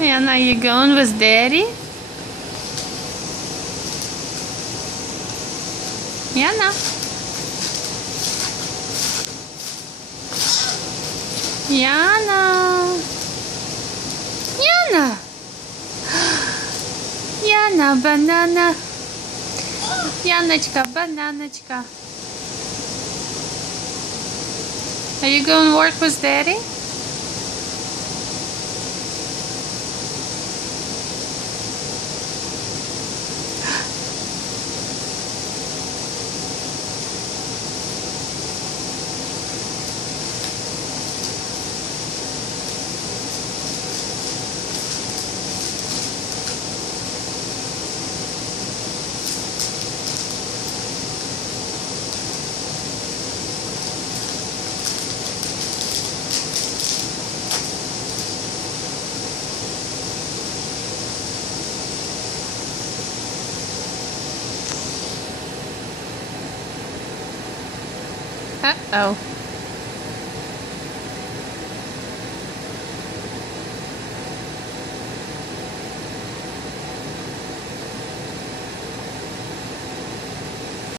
Anna, you going with Daddy? Anna. Yana. Yana. Yana, banana. Яночка, bananочка. Are you going to work with Daddy? Uh-oh.